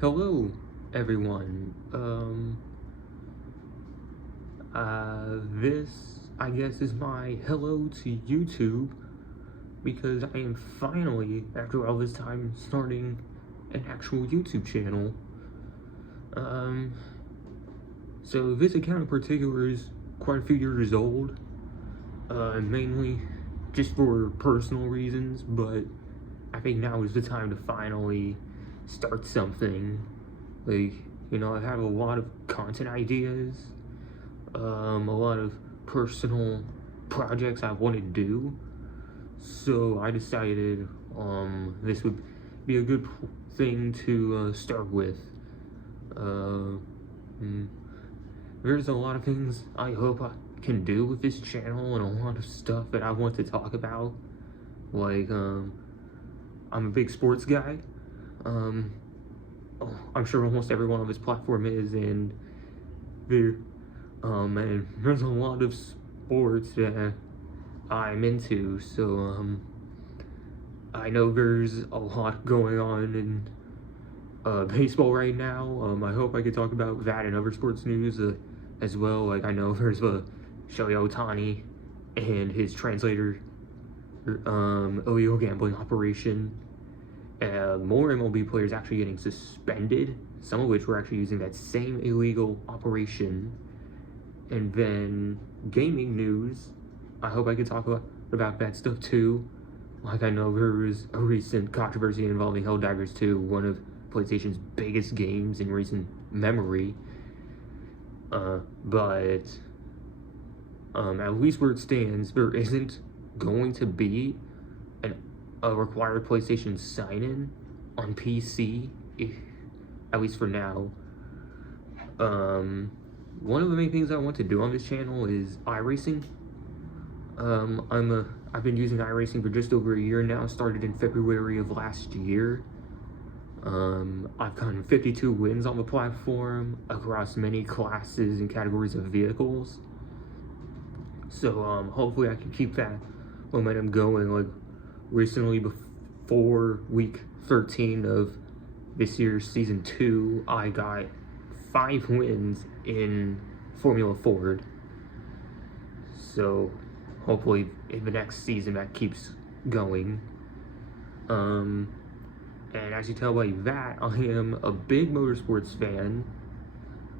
Hello, everyone. This, I guess, is my hello to YouTube because I am finally, after all this time, starting an actual YouTube channel. So this account in particular is quite a few years old, mainly just for personal reasons, but I think now is the time to finally start something. Like, I've had a lot of content ideas, a lot of personal projects I want to do, so I decided this would be a good thing to start with. There's a lot of things I hope I can do with this channel, and a lot of stuff that I want to talk about. Like, I'm a big sports guy. I'm sure almost everyone on this platform is, and there's a lot of sports that I'm into, so I know there's a lot going on in baseball right now. I hope I could talk about that and other sports news as well. Like, I know there's Shohei Ohtani and his translator illegal gambling operation. More MLB players actually getting suspended, some of which were actually using that same illegal operation. And then gaming news, I hope I could talk about that stuff too. Like, I know there was a recent controversy involving Helldivers 2, one of PlayStation's biggest games in recent memory. But at least where it stands, there isn't going to be a required PlayStation sign-in on PC, at least for now. One of the main things I want to do on this channel is iRacing. I've been using iRacing for just over a year now. Started in February of last year. I've gotten 52 wins on the platform across many classes and categories of vehicles. So hopefully I can keep that momentum going. Like, recently, before week 13 of this year's season 2, I got 5 wins in Formula Ford. So hopefully in the next season that keeps going. And as you tell by that, I am a big motorsports fan.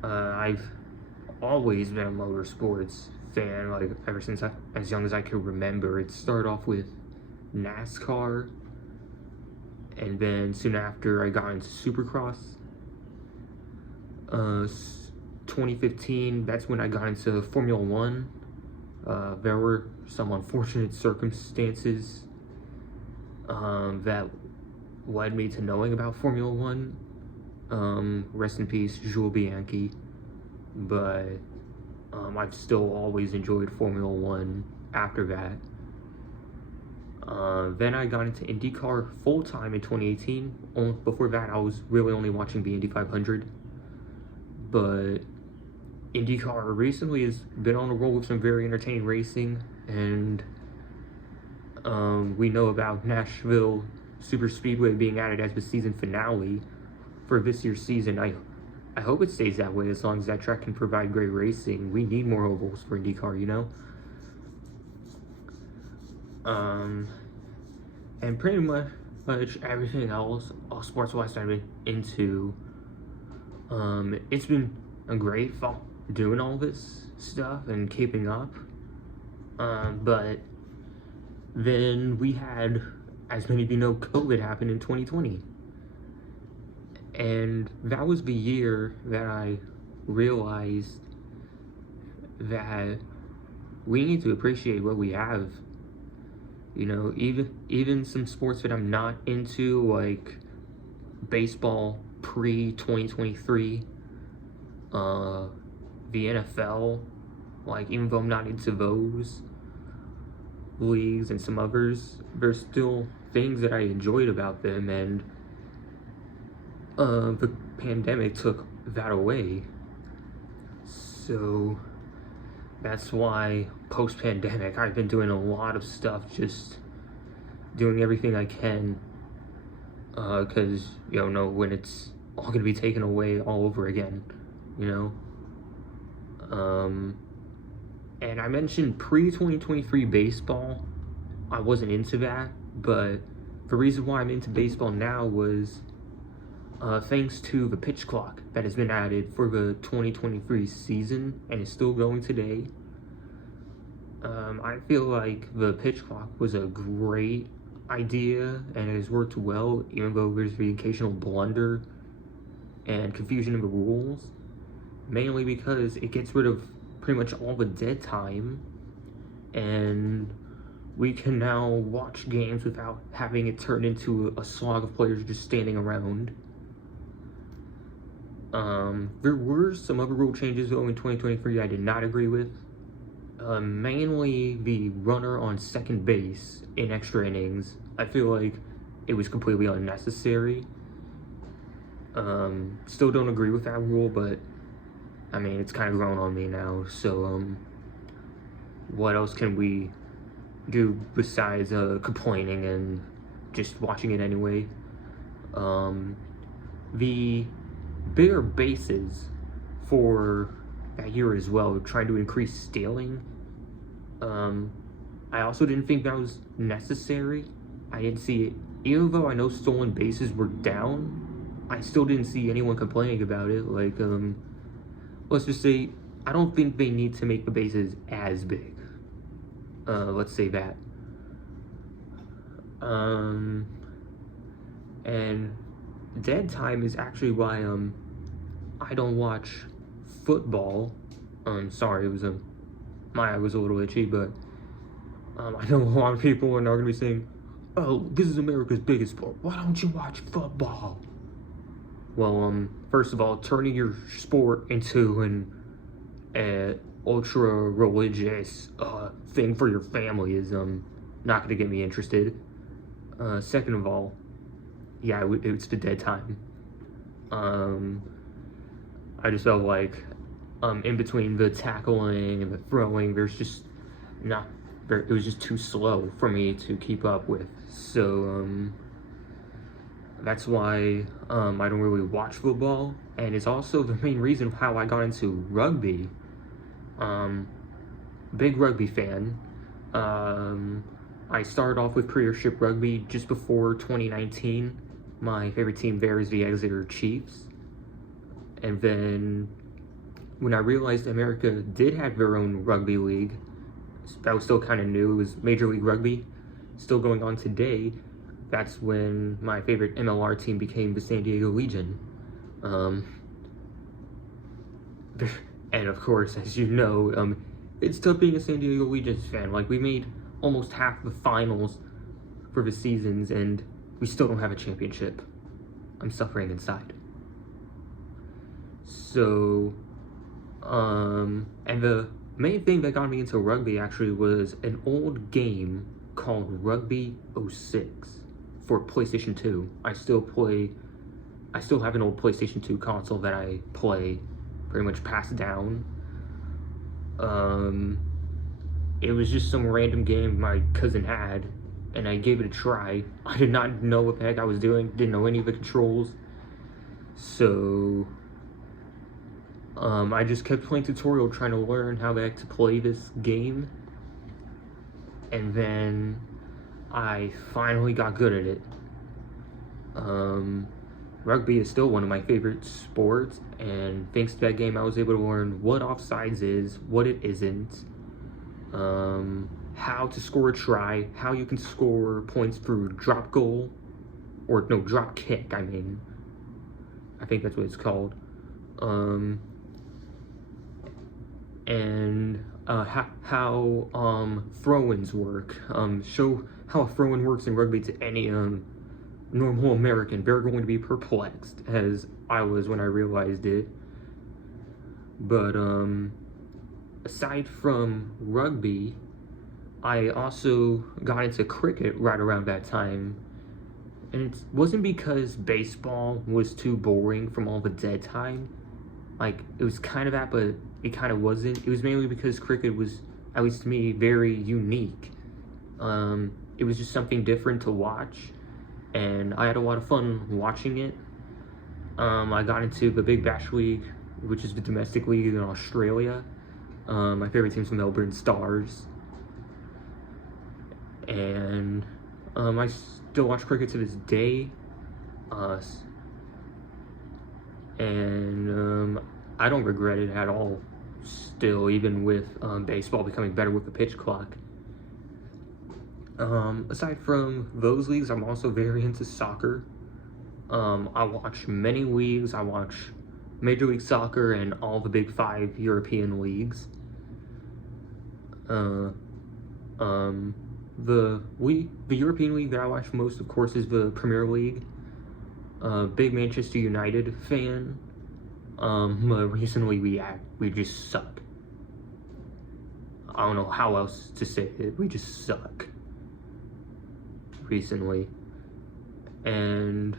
I've always been a motorsports fan, like ever since as young as I can remember. It started off with NASCAR, and then soon after I got into Supercross. 2015, that's when I got into Formula One. There were some unfortunate circumstances that led me to knowing about Formula One. Rest in peace, Jules Bianchi. But I've still always enjoyed Formula One after that. Then I got into IndyCar full-time in 2018. Before that, I was really only watching the Indy 500. But IndyCar recently has been on a roll with some very entertaining racing, and we know about Nashville Super Speedway being added as the season finale for this year's season. I hope it stays that way as long as that track can provide great racing. We need more ovals for IndyCar, And pretty much everything else, all sports-wise, I've been into. It's been a great fall doing all this stuff and keeping up. But then we had, as many of you know, COVID happened in 2020. And that was the year that I realized that we need to appreciate what we have. Even some sports that I'm not into, like baseball pre-2023, the NFL, like, even though I'm not into those leagues and some others, there's still things that I enjoyed about them, and the pandemic took that away. So that's why post-pandemic I've been doing a lot of stuff, just doing everything I can, because when it's all going to be taken away all over again, you know? And I mentioned pre-2023 baseball. I wasn't into that, but the reason why I'm into baseball now was thanks to the pitch clock that has been added for the 2023 season and is still going today. I feel like the pitch clock was a great idea and it has worked well, even though there's the occasional blunder and confusion in the rules, mainly because it gets rid of pretty much all the dead time, and we can now watch games without having it turn into a slog of players just standing around. There were some other rule changes though in 2023 I did not agree with. Mainly the runner on second base in extra innings. I feel like it was completely unnecessary. Still don't agree with that rule, but I mean, it's kind of grown on me now, so what else can we do besides complaining and just watching it anyway? The bigger bases for that year as well, trying to increase stealing. I also didn't think that was necessary. I didn't see it, even though I know stolen bases were down, I still didn't see anyone complaining about it. Like, let's just say, I don't think they need to make the bases as big. Let's say that. And dead time is actually why, I don't watch football. Sorry, it was, my eye was a little itchy, but, I know a lot of people are gonna be saying, oh, this is America's biggest sport, why don't you watch football? Well, first of all, turning your sport into an ultra religious thing for your family is not gonna get me interested. Second of all, yeah, it's the dead time. I just felt like in between the tackling and the throwing, it was just too slow for me to keep up with. So that's why I don't really watch football, and it's also the main reason how I got into rugby. Big rugby fan. I started off with Premiership Rugby just before 2019. My favorite team there is the Exeter Chiefs. And then when I realized America did have their own rugby league, that was still kind of new. It was Major League Rugby, still going on today. That's when my favorite MLR team became the San Diego Legion. And of course, as you know, it's tough being a San Diego Legions fan. Like, we made almost half the finals for the seasons, and we still don't have a championship. I'm suffering inside. So, and the main thing that got me into rugby actually was an old game called Rugby 06 for PlayStation 2. I still have an old PlayStation 2 console that I play, pretty much passed down. It was just some random game my cousin had, and I gave it a try. I did not know what the heck I was doing, didn't know any of the controls. So, I just kept playing tutorial trying to learn how the heck to play this game. And then I finally got good at it. Rugby is still one of my favorite sports, and thanks to that game I was able to learn what offsides is, what it isn't, how to score a try, how you can score points through drop goal, or no, drop kick, I mean. I think that's what it's called. And how throw-ins work. Show how a throw-in works in rugby to any normal American. They're going to be perplexed, as I was when I realized it. But aside from rugby, I also got into cricket right around that time. And it wasn't because baseball was too boring from all the dead time. Like, it was kind of that, but it kind of wasn't. It was mainly because cricket was, at least to me, very unique. It was just something different to watch, and I had a lot of fun watching it. I got into the Big Bash League, which is the domestic league in Australia. My favorite team's the Melbourne Stars. And I still watch cricket to this day. And I don't regret it at all still, even with baseball becoming better with the pitch clock. Aside from those leagues, I'm also very into soccer. I watch many leagues. I watch Major League Soccer and all the big 5 European leagues. The European league that I watch most, of course, is the Premier League. Big Manchester United fan. Recently we just suck. I don't know how else to say it. We just suck recently. And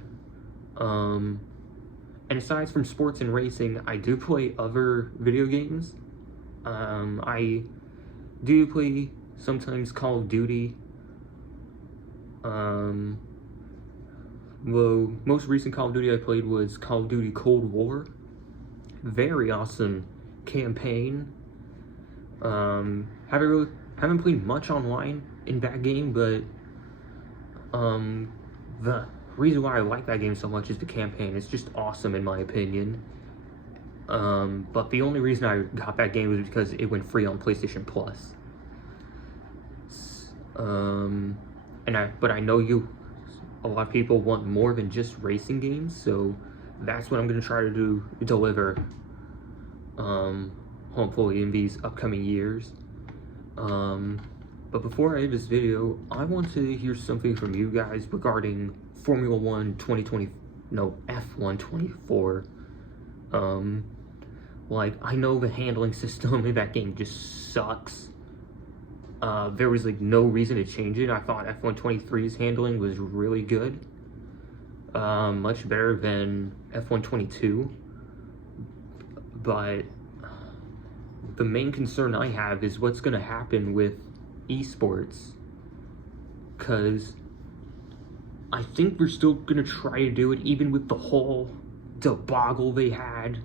aside from sports and racing, I do play other video games. I do play sometimes Call of Duty. The most recent Call of Duty I played was Call of Duty Cold War. Very awesome campaign. Haven't played much online in that game, but the reason why I like that game so much is the campaign. It's just awesome in my opinion. But the only reason I got that game was because it went free on PlayStation Plus. But I know a lot of people want more than just racing games, so that's what I'm gonna try to deliver. Hopefully in these upcoming years. But before I end this video, I want to hear something from you guys regarding Formula 1 F1 24. Like, I know the handling system in that game just sucks. There was like no reason to change it. I thought F1 23's handling was really good. Much better than F1 22. But the main concern I have is what's gonna happen with esports, because I think we're still gonna try to do it even with the whole debacle they had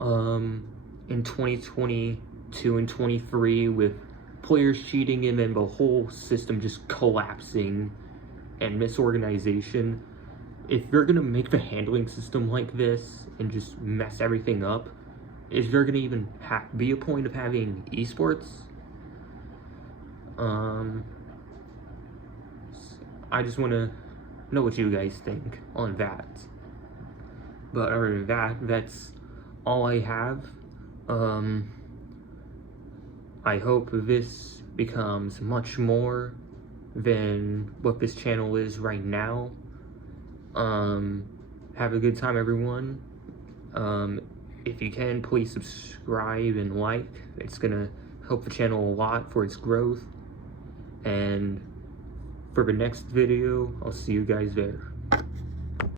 in 2022 and 23 with players cheating and then the whole system just collapsing and misorganization. If they're gonna make the handling system like this and just mess everything up, is there gonna even be a point of having esports? I just want to know what you guys think on that. But other than that, that's all I have. I hope this becomes much more than what this channel is right now. Have a good time, everyone. If you can, please subscribe and like. It's gonna help the channel a lot for its growth. And for the next video, I'll see you guys there.